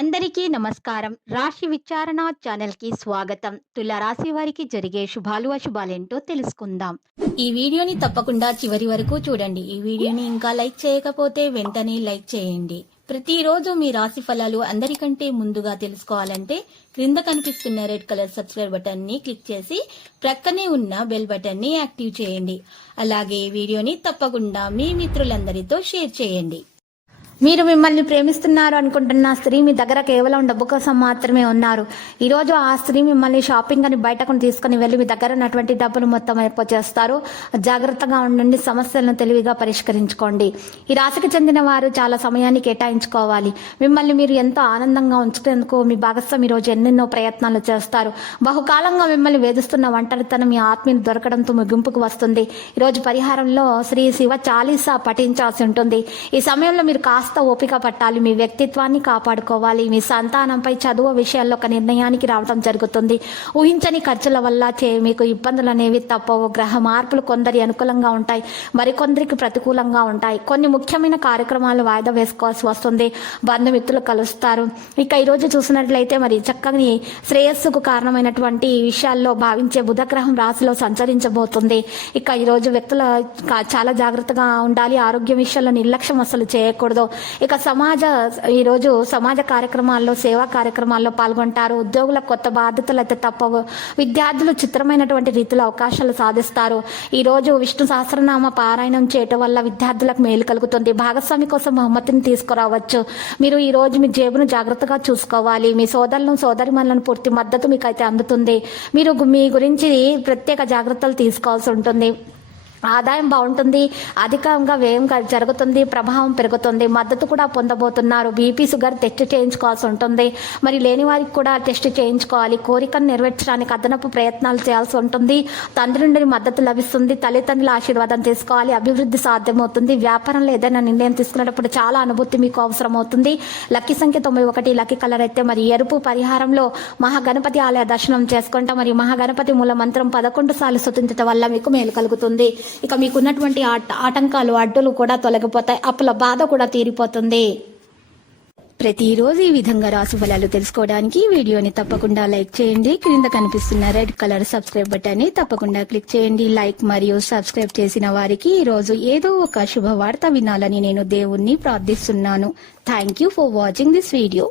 అందరికీ నమస్కారం. రాశి విచారణ ఛానల్‌కి స్వాగతం. తుల రాశి వారికి జరిగే శుభాలు, అశుభాలేంటో తెలుసుకుందాం. ఈ వీడియోని తప్పకుండా చివరి వరకు చూడండి. ఈ వీడియోని ఇంకా లైక్ చేయకపోతే వెంటనే లైక్ చేయండి. ప్రతిరోజు మీ రాశి ఫలాలు అందరికంటే ముందుగా తెలుసుకోవాలంటే క్రింద కనిపిస్తున్న రెడ్ కలర్ సబ్స్క్రైబ్ బటన్ ని క్లిక్ చేసి ప్రక్కనే ఉన్న బెల్ బటన్ ని యాక్టివ్ చేయండి. అలాగే వీడియోని తప్పకుండా మీ మిత్రులందరితో షేర్ చేయండి. మీరు మిమ్మల్ని ప్రేమిస్తున్నారు అనుకుంటున్న స్త్రీ మీ దగ్గర కేవలం డబ్బు కోసం మాత్రమే ఉన్నారు. ఈరోజు ఆ స్త్రీ మిమ్మల్ని షాపింగ్ అని బయటకు తీసుకుని వెళ్ళి మీ దగ్గర ఉన్నటువంటి డబ్బులు మొత్తం అయిపోచేస్తారు. జాగ్రత్తగా ఉండండి, సమస్యలను తెలివిగా పరిష్కరించుకోండి. ఈ రాశికి చెందిన వారు చాలా సమయాన్ని కేటాయించుకోవాలి. మిమ్మల్ని మీరు ఎంతో ఆనందంగా ఉంచుటేందుకు మీ భాగస్వామి ఈరోజు ఎన్నెన్నో ప్రయత్నాలు చేస్తారు. బహుకాలంగా మిమ్మల్ని వేధిస్తున్న ఒంటరితనం మీ ఆత్మీయులు దొరకడంతో ముగింపుకు వస్తుంది. ఈరోజు పరిహారంలో శ్రీ శివ చాలీసా పఠించాల్సి ఉంటుంది. ఈ సమయంలో మీరు కాస్త ఓపిక పట్టాలి. మీ వ్యక్తిత్వాన్ని కాపాడుకోవాలి. మీ సంతానంపై చదువు విషయాల్లో ఒక నిర్ణయానికి రావడం జరుగుతుంది. ఊహించని ఖర్చుల వల్ల మీకు ఇబ్బందులు అనేవి తప్పవు. గ్రహ మార్పులు కొందరి అనుకూలంగా ఉంటాయి, మరికొందరికి ప్రతికూలంగా ఉంటాయి. కొన్ని ముఖ్యమైన కార్యక్రమాలు వాయిదా వేసుకోవాల్సి వస్తుంది. బంధుమిత్రులు కలుస్తారు. ఇక ఈరోజు చూసినట్లయితే మరి చక్కని శ్రేయస్సుకు కారణమైనటువంటి విషయాల్లో భావించే బుధగ్రహం రాశిలో సంచరించబోతుంది. ఇక ఈరోజు వ్యక్తులు చాలా జాగ్రత్తగా ఉండాలి. ఆరోగ్య విషయాల్లో నిర్లక్ష్యం అసలు చేయకూడదు. ఇక ఈరోజు సమాజ కార్యక్రమాల్లో, సేవా కార్యక్రమాల్లో పాల్గొంటారు. ఉద్యోగులకు కొత్త బాధ్యతలు అయితే తప్పవు. విద్యార్థులు చిత్రమైనటువంటి రీతిలో అవకాశాలు సాధిస్తారు. ఈ రోజు విష్ణు సహస్రనామ పారాయణం చేయటం వల్ల విద్యార్థులకు మేలు కలుగుతుంది. భాగస్వామి కోసం బహుమతిని తీసుకురావచ్చు. మీరు ఈ రోజు మీ జేబును జాగ్రత్తగా చూసుకోవాలి. మీ సోదరిమణులను పూర్తి మద్దతు మీకైతే అందుతుంది. మీరు మీ గురించి ప్రత్యేక జాగ్రత్తలు తీసుకోవాల్సి ఉంటుంది. ఆదాయం బాగుంటుంది, అధికంగా వ్యయం జరుగుతుంది, ప్రభావం పెరుగుతుంది. మద్దతు కూడా పొందబోతున్నారు. బీపీ, షుగర్ టెస్ట్ చేయించుకోవాల్సి ఉంటుంది. మరి లేని వారికి కూడా టెస్ట్ చేయించుకోవాలి. కోరికను నెరవేర్చడానికి అదనపు ప్రయత్నాలు చేయాల్సి ఉంటుంది. తండ్రి నుండి మద్దతు లభిస్తుంది. తల్లిదండ్రుల ఆశీర్వాదం తీసుకోవాలి. అభివృద్ధి సాధ్యమవుతుంది. వ్యాపారంలో ఏదైనా నిర్ణయం తీసుకునేటప్పుడు చాలా అనుభూతి మీకు అవసరం అవుతుంది. లక్కీ సంఖ్య 91, లక్కీ కలర్ అయితే మరి ఎరుపు. పరిహారంలో మహాగణపతి ఆలయ దర్శనం చేసుకుంటాం. మరి మహాగణపతి మూల మంత్రం 11 సార్లు స్తుతించడం వల్ల మీకు మేలు కలుగుతుంది. ఇక మీకున్నటువంటి ఆటంకాలు, అడ్డులు కూడా తొలగిపోతాయి. అప్పుల బాధ కూడా తీరిపోతుంది. ప్రతిరోజు ఈ విధంగా రాశి ఫలాలు తెలుసుకోవడానికి వీడియోని తప్పకుండా లైక్ చేయండి. క్రింద కనిపిస్తున్న రెడ్ కలర్ సబ్స్క్రైబ్ బటన్ ని తప్పకుండా క్లిక్ చేయండి. లైక్ మరియు సబ్స్క్రైబ్ చేసిన వారికి ఈ రోజు ఏదో ఒక శుభవార్త వినాలని నేను దేవుణ్ణి ప్రార్థిస్తున్నాను. Thank you for watching this video.